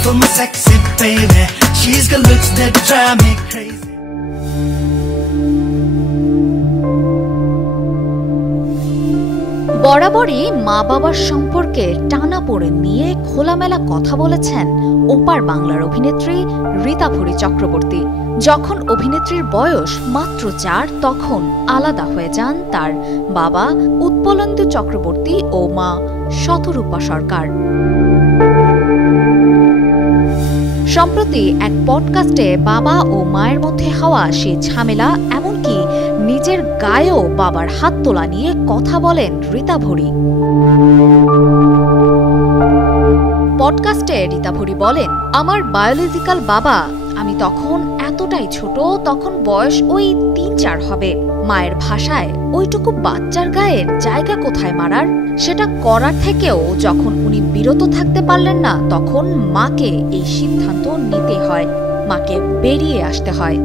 beautiful, my sexy baby. She's got looks that drive me crazy. বরাবরই মা বাবার সম্পর্কে টানাপোড়েন নিয়ে খোলামেলা কথা বলেছেন ওপার বাংলার অভিনেত্রী রীতাভরী চক্রবর্তী। যখন অভিনেত্রীর বয়স মাত্র 4 তখন আলাদা হয়ে যান তার বাবা উৎপলেন্দু চক্রবর্তী ও মা শতরূপা সরকার। সম্প্রতি এক পডকাস্টে বাবা ও মায়ের মধ্যে হওয়া সেই ঝামেলা, এমনকি নিজের গায়েও বাবার হাত তোলা নিয়ে কথা বলেন রীতাভরী। পডকাস্টে রীতাভরী বলেন, আমার বায়োলজিক্যাল বাবা, আমি তখন এতটাই ছোট, তখন বয়স ওই 3-4 হবে। মায়ের ভাষায় ওইটুকু বাচ্চার গায়ের জায়গা কোথায় মারার, সেটা করার থেকেও যখন উনি বিরত থাকতে পারলেন না, তখন মাকে এই সিদ্ধান্ত নিতে হয়, মাকে বেরিয়ে আসতে হয়।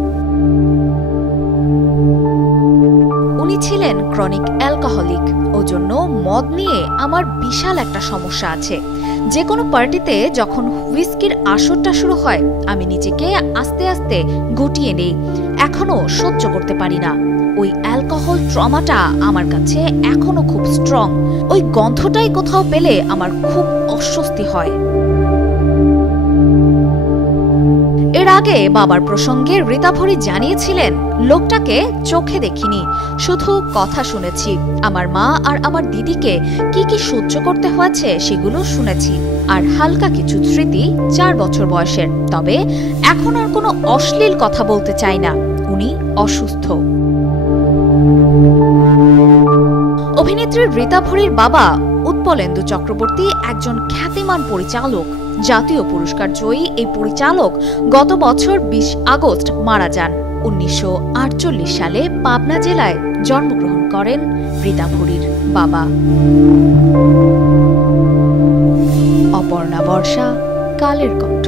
উনি ছিলেন ক্রনিক অ্যালকোহলিক, ওজন্য মদ নিয়ে আমার বিশাল একটা সমস্যা আছে। যে কোনো পার্টিতে যখন হুইস্কির আসরটা শুরু হয়, আমি নিজেকে আস্তে আস্তে গুটিয়ে নেই, এখনো সহ্য করতে পারি না। ওই অ্যালকোহল ট্রমাটা আমার কাছে এখনো খুব স্ট্রং। ওই গন্ধটাই কোথাও পেলে আমার খুব অস্বস্তি হয়। এর আগে বাবার প্রসঙ্গে রীতাভরী জানিয়েছিলেন, লোকটাকে চোখে দেখিনি, শুধু কথা শুনেছি। আমার মা আর আমার দিদিকে কি কি সহ্য করতে হয়েছে সেগুলো শুনেছি, আর হালকা কিছু স্মৃতি 4 বছর বয়সের। তবে এখন আর কোনো অশ্লীল কথা বলতে চাই না, উনি অসুস্থ। অভিনেত্রী রীতাভরীর বাবা উৎপলেন্দু চক্রবর্তী একজন খ্যাতিমান পরিচালক। জাতীয় পুরস্কার জয়ী এই পরিচালক গত বছর 20 আগস্ট মারা যান। 1948 সালে পাবনা জেলায় জন্মগ্রহণ করেন রীতাভরীর বাবা। অপর্ণা বর্ষা, কালের কণ্ঠ।